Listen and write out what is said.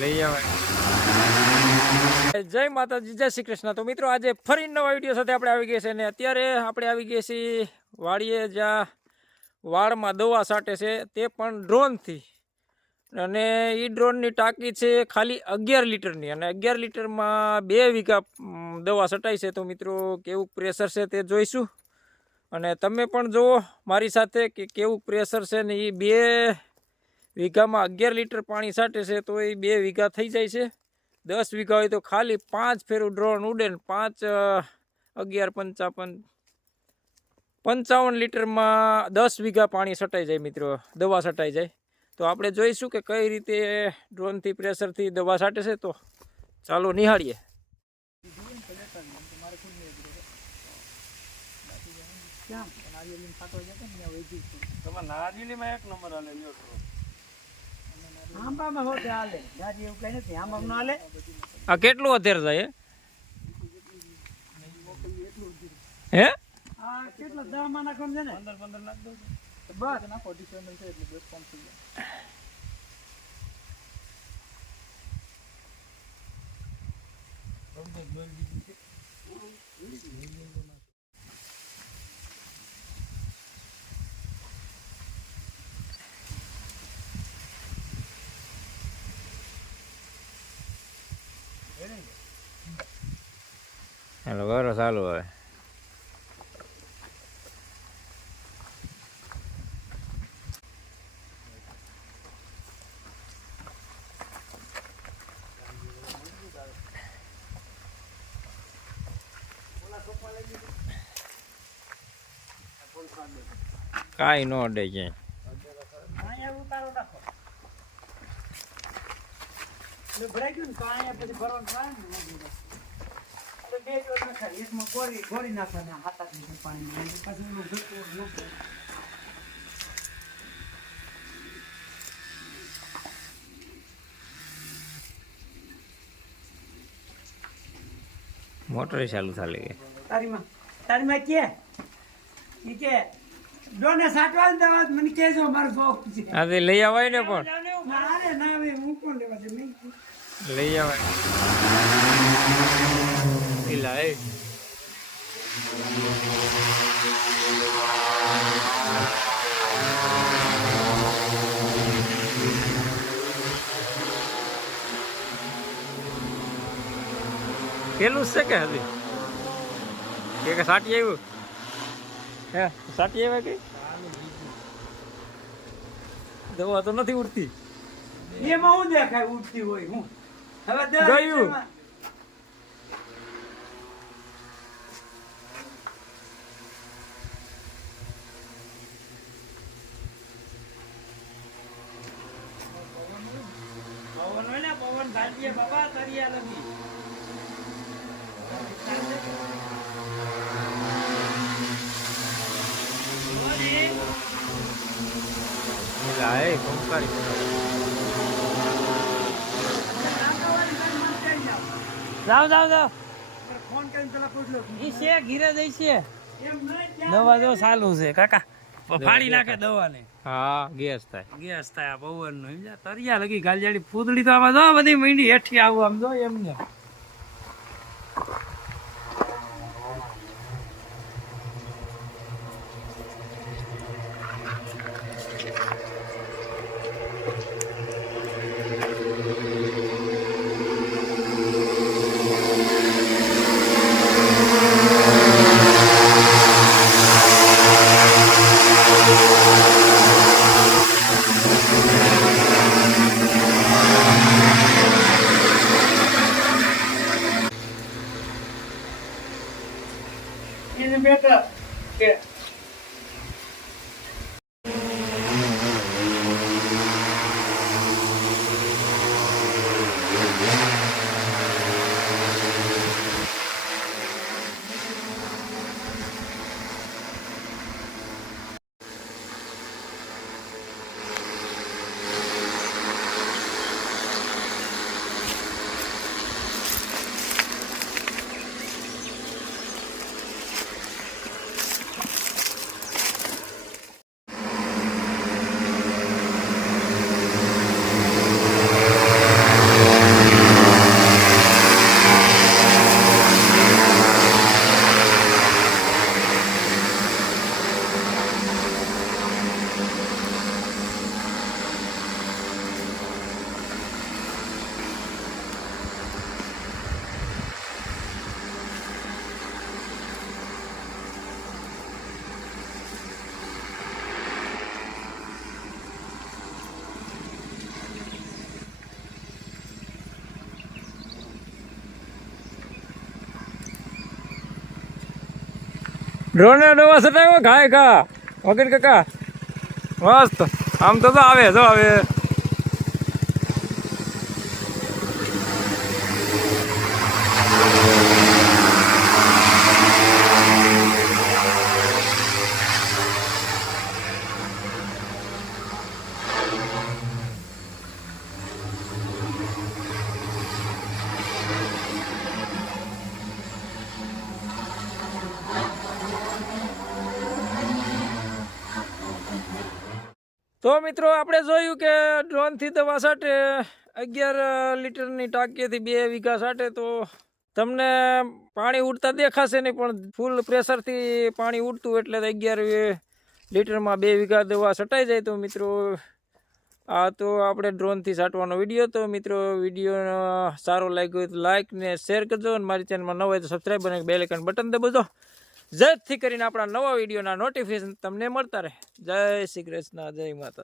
લઈ આવે જય માતાજી, જય શ્રી કૃષ્ણ. તો મિત્રો, આજે ફરી નવા વીડિયો સાથે આપણે આવી ગયા છે અને અત્યારે આપણે આવી ગયા છીએ વાડીએ જ્યાં વાળમાં દવા છાંટે છે. તે પણ ડ્રોનથી. અને એ ડ્રોનની ટાંકી છે ખાલી અગિયાર લીટરની. અને અગિયાર લીટરમાં બે વીઘા દવા છટાય છે. તો મિત્રો, કેવું પ્રેશર છે તે જોઈશું. અને તમે પણ જુઓ મારી સાથે કે કેવું પ્રેશર છે ને એ બે વીઘામાં અગિયાર લીટર પાણી છાંટે છે તો એ બે વીઘા થઈ જાય છે. દસ વીઘા હોય તો ખાલી પાંચ ફેરું ડ્રોન ઉડે ને પાંચ અગિયાર, પંચાવન પંચાવન લીટરમાં દસ વીઘા પાણી છટાઈ જાય મિત્રો, દવા છટાઈ જાય. તો આપણે જોઈશું કે કઈ રીતે ડ્રોનથી, પ્રેશરથી દવા છાંટે છે તો ચાલો નિહાળીએ. આંબામાં હોતે હાલે. ગાડી એવું કઈ નથી. આંબામાં ન હાલે. આ કેટલું અત્યારે થાય હે? આ કેટલા દહમાં નાખવાનું છે ને? પંદર પંદર નાખ દો બસ. નાખો ડિસેમ્બર છે એટલે થઈ જાય. હાલો કરો ચાલુ હવે કાંઈ ન અડે ક્યાંય એટલે ભરાઈ ગયું ને પછી ભરવાનું થાય ને નદી માં. એટલે જોડ એકમાં ગોળી ગોળી નાખવાના હાથ હાથ લીધું પાણી પછી એનું ભૂકું મોટર ચાલુ ચાલી તારીમાં તારી માં તારી માં કે? ઈ કે ડોને સાટવાન દેવા મને કેજો મારો શોખ છે. આ લઈ આવાય ને પણ. ના અરે ના હવે હું કોણ લેવા દે? લઈ આવાય. પેલા એ પેલું છે કે હજી કે સાટી આવ્યું હે સાટી આવ્યા કે દવા તો નથી ઉડતી એમાં હું દેખાય ઉઠતી હોય હું હવે ગયું. ગાંધીએ બાબા તરિયા એ કંકારી જાવ જાવ જાવ ફોન કરીને પેલા પૂછ લો ઈ છે ઘીરે દઈ છે. દવા જો ચાલુ છે કાકા. ફાડી નાખે દવાને. હા, ગેસ થાય. ગેસ થાય પવનનું સમજ્યા? તરિયા લગી ગાલજાડી પૂતળી તો આમાં જો બધી મીંડી હેઠી આવું આમ જો એમને. ડ્રોને દવા સટાવ્યો ઘાય ઘા વગર કાકા? મસ્ત. આમ તો આવે જો આવે. તો મિત્રો, આપણે જોયું કે ડ્રોનથી દવા સાટે અગિયાર લીટરની ટાંકીથી બે વીઘા સાટે. તો તમને પાણી ઉડતા દેખાશે નહીં, પણ ફૂલ પ્રેશરથી પાણી ઉડતું એટલે અગિયાર લીટરમાં બે વીઘા દવા સટાઈ જાય. તો મિત્રો, આ તો આપણે ડ્રોનથી સાટવાનો વીડિયો. તો મિત્રો વીડિયો સારો લાગ્યો હોય તો લાઇક ને શેર કરજો. અને મારી ચેનલમાં ન હોય તો સબસ્ક્રાઈબ અને બેલેકન બટન દબાવજો. જેથી કરીને આપણા નવા વિડીયોના નોટિફિકેશન તમને મળતા રહે. જય શ્રી કૃષ્ણ જય માતા